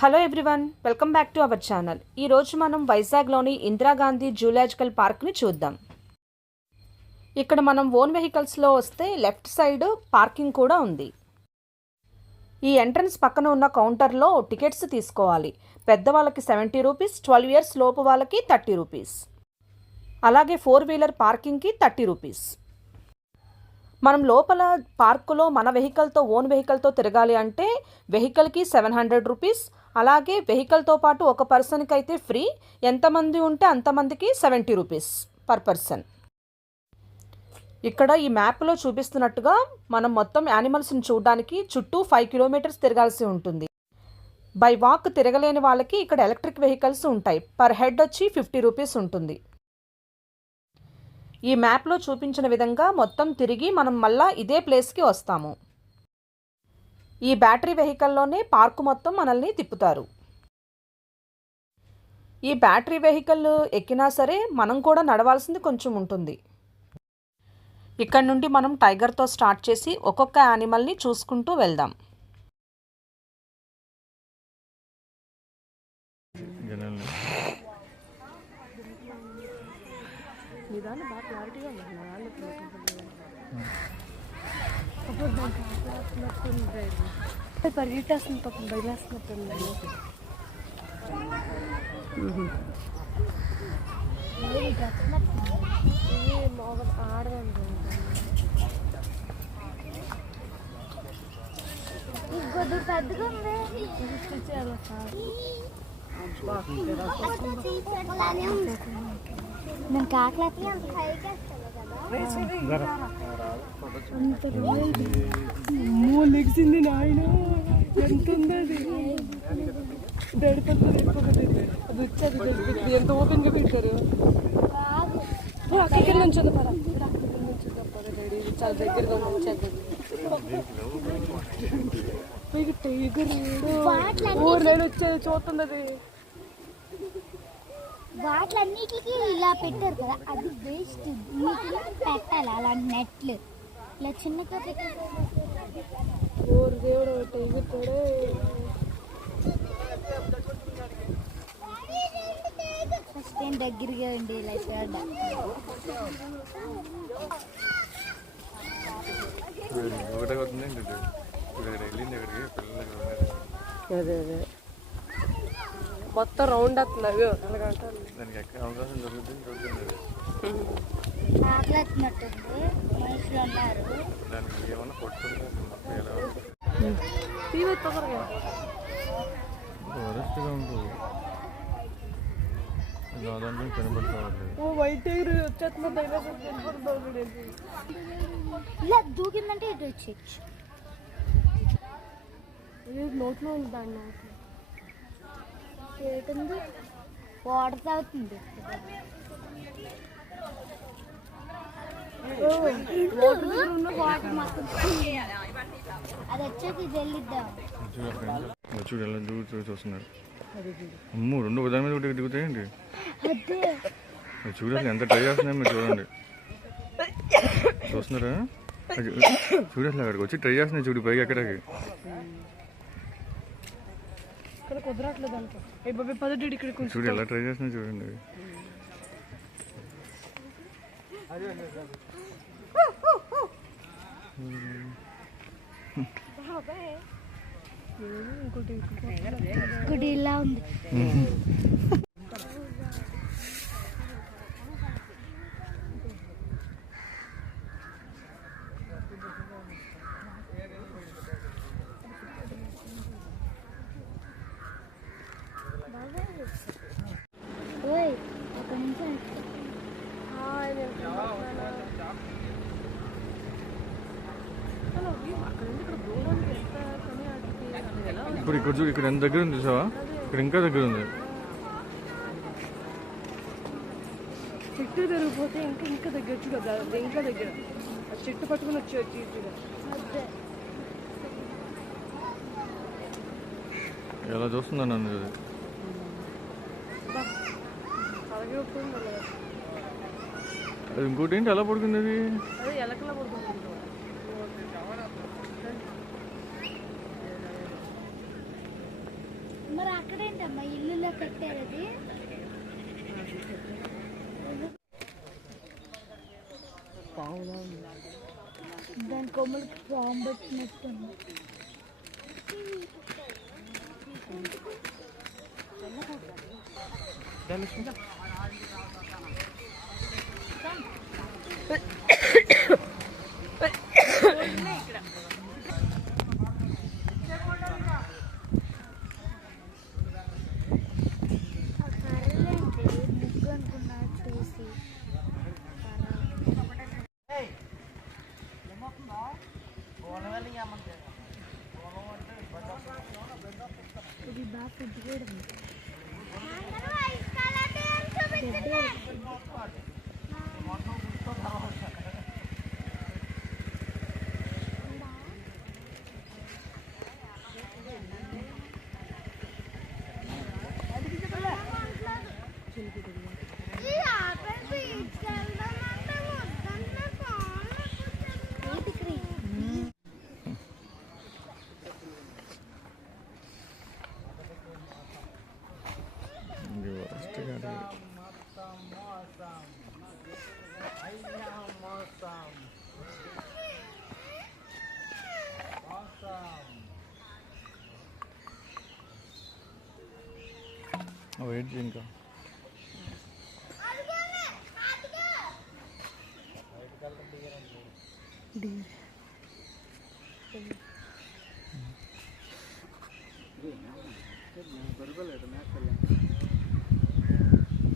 Hello everyone, welcome back to our channel. ఈరోజు మనం వైజాగ్లోని Indira Gandhi zoological పార్క్ని చూద్దాం. ఇక్కడ మనం ఓన్ వెహికల్స్లో వస్తే లెఫ్ట్ సైడ్ పార్కింగ్ కూడా ఉంది. ఈ ఎంట్రన్స్ పక్కన ఉన్న కౌంటర్లో టికెట్స్ తీసుకోవాలి. పెద్దవాళ్ళకి 70 రూపీస్, 12 ఇయర్స్ లోపు వాళ్ళకి 30 రూపీస్. అలాగే 4 వీలర్ పార్కింగ్కి 30 రూపీస్. మనం లోపల పార్కులో మన వెహికల్తో ఓన్ వెహికల్తో తిరగాలి అంటే వెహికల్కి 700 రూపీస్. అలాగే వెహికల్తో పాటు ఒక పర్సన్కి అయితే ఫ్రీ. ఎంతమంది ఉంటే అంతమందికి 70 రూపీస్ పర్ పర్సన్. ఇక్కడ ఈ మ్యాప్లో చూపిస్తున్నట్టుగా మనం మొత్తం యానిమల్స్ని చూడడానికి చుట్టూ 5 కిలోమీటర్స్ తిరగాల్సి ఉంటుంది. బై వాక్ తిరగలేని వాళ్ళకి ఇక్కడ ఎలక్ట్రిక్ వెహికల్స్ ఉంటాయి. పర్ హెడ్ వచ్చి 50 రూపీస్ ఉంటుంది. ఈ మ్యాప్లో చూపించిన విధంగా మొత్తం తిరిగి మనం మళ్ళా ఇదే ప్లేస్కి వస్తాము. ఈ బ్యాటరీ వెహికల్లోనే పార్కు మొత్తం మనల్ని తిప్పుతారు. ఈ బ్యాటరీ వెహికల్ ఎక్కినా సరే మనం కూడా నడవాల్సింది కొంచెం ఉంటుంది. ఇక్కడ నుండి మనం టైగర్తో స్టార్ట్ చేసి ఒక్కొక్క యానిమల్ని చూసుకుంటూ వెళ్దాం. పరిగెట్టేస్తుంది పాపం, బయలుస్తున్నట్టుంది. ఆడదండి పెద్దగా నేను కాకలేపి అంత లెగ్సింది నాయన. ఎంత ఉంది అది? దడిపోతుంది. అది వచ్చేది ఎంత ఓపెన్గా పెట్టారు. అక్కడికి నుంచి డాడీ చాలా దగ్గరగా వచ్చేది. టైగర్ ఊరు వచ్చేది చూస్తుంది. అది వాటిలన్నిటికి ఇలా పెట్టారు కదా, అది వేస్ట్. పెట్టాలి అలాంటి నెట్లు ఇలా చిన్నగా పెట్టారు. ఊరు దేవుడు టైగర్ తోడే. ఫస్ట్ టైం దగ్గరగా ఉండి ఇలా చూడ. అదే అదే మొత్తం రౌండ్ వస్తున్నారు. ఆకలినట్టుంది, మనుషులు ఉన్నారు. వైట్ టైగర్ వచ్చేస్తున్నా ఇలా దూకిందంటే ఇటు వచ్చేయచ్చు. నోట్లో ఉంది దాన్ని. ఏటుంది? వాటర్ తాగుతుంది. వాటర్ మొత్తం అది వచ్చేసి జల్లిద్దాం. చూడు ఎలా చూస్తున్నారు. అమ్ము రెండు ఉదాహరణ మీద ఒకటి దిగుతాయండి. చూడండి ఎంత ట్రై చేస్తున్నాయి మీరు. చూడండి, చూస్తున్నారా? చూడండి అక్కడికి వచ్చి ట్రై చేస్తున్నాయి. చూడు పైకి ఎక్కడికి కుదరట్లేదు అనుకో. చూడు ఎలా ట్రై చేస్తున్నాయి. చూడండి ఇంకోటి ఇలా ఉంది. ఒక నిమిషం. ఇప్పుడు ఇక్కడ చూడు, ఇక్కడ ఎంత దగ్గర ఉంది చూసావా? ఇక్కడ ఇంకా దగ్గర ఉంది. చెట్టు తిరిగిపోతే ఇంకా ఇంకా దగ్గర కదా. ఇంకా దగ్గర చెట్టు పట్టుకుని వచ్చి ఎలా చూస్తుందా నన్ను? అలాగే అది ఇంకోటి ఏంటి ఎలా పడుకుంది? అది అదే ఎలకలా పడుకుంటుంది. మరి అక్కడేంటమ్మా ఇల్లులో కట్టారు అది? దాని కొమ్మలకి పాము పెట్టినట్టుంది. ఇది బాగా ఫుడ్ కూడా ఉంది. వెయిట్ ఇంకా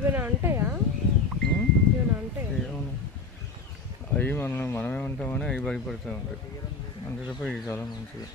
ఇవన్నీ అంటాయా? ఇవన్నీ అంటాయా? అవి మనమేమంటామని అవి భయపడుతూ ఉంటాయి. అంతే తప్ప ఇది చాలా మంచిది.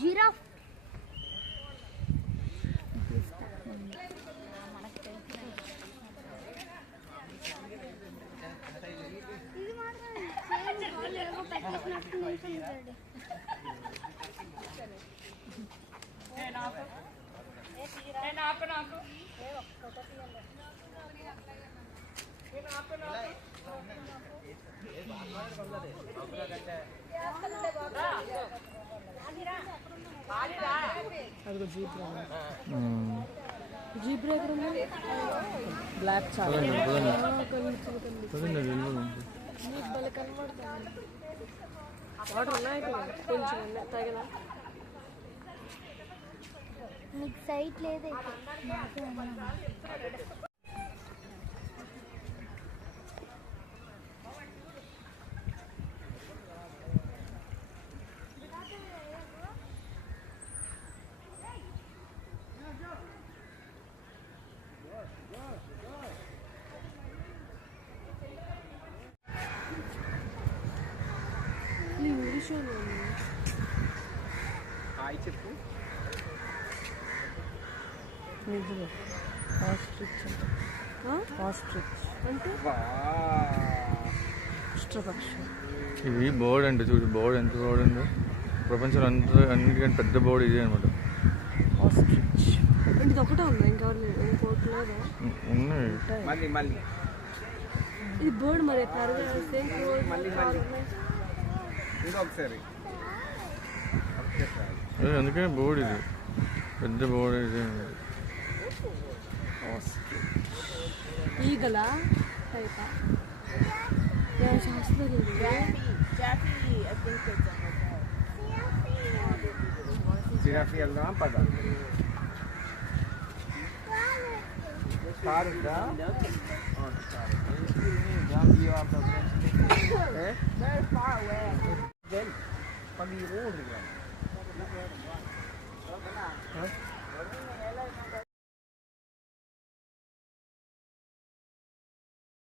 జిరాఫ్ ఇది మాత్రం పెట్టేసినట్టు నిల్చుంటాడు. అదిగో జీబ్రా. జీబ్రా ఎక్కడ ఉంది? బ్లాక్ చాలా కనబడుతుంది. వాటర్ ఉన్నాయి కొంచెం తగిన. నీకు సైట్ లేదైతే చెప్పు. ఇది బోర్డ్ అంటే చూడు, బోర్డ్ ఎంత బోర్డ్ ఉందో. ప్రపంచంలో అన్నిటికంటే పెద్ద బోర్డు ఇది అనమాట. ఇది ఒకటే ఉంది, ఇంకెవరు లేదు, ఇంకోటి లేదా? ఉన్నాయి. ఇది బోర్డు మరి అందుకనే బోర్డు ఇది పెద్ద బోర్డు ఇది. ఈగలా టైపా? జిరాఫీ వెళ్దామా పద. Huh?